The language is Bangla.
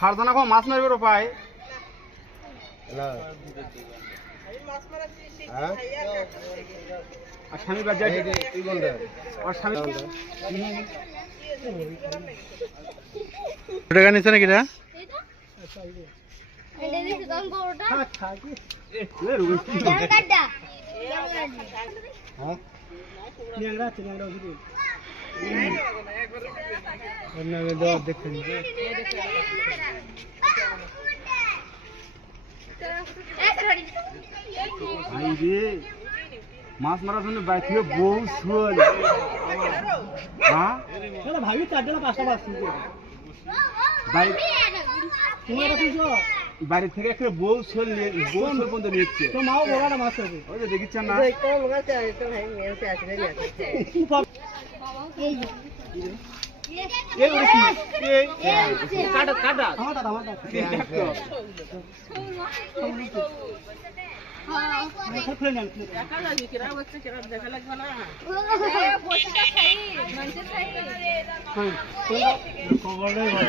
ফারদানা কো মাছ মারবে পায় আর স্বামী বাদ যায় তুই বল দে আর স্বামী টাকা নিছে নাকি রে এটা দিছি দাম বড়টা থাকি এ রুই কাটা হ্যাঁ চিংড়া ওদিকে অন্য দাও দেখুন ভাই রে মাছ মারার জন্য বাইক থেকে বউ শুল হ্যাঁ ভাবি 4টা না 5টা মাছ কিনতে বাইক তুমি এটা কিনছো বাড়ি থেকে একটা বউ শুল পর্যন্ত নিচ্ছে তো মাও বড়টা মাছ আছে ওই যে দেখিছেন না এই তো মাছ আছে তো ভাই মেলতে আছে রে আছে এই এই ওরে কি এই কাটা কাটা আমারটা দেখো দেখা লাগবে কিরা হচ্ছে কিরা দেখা লাগবে না বসটা খাই মানুষের খাই খবর নেই ভাই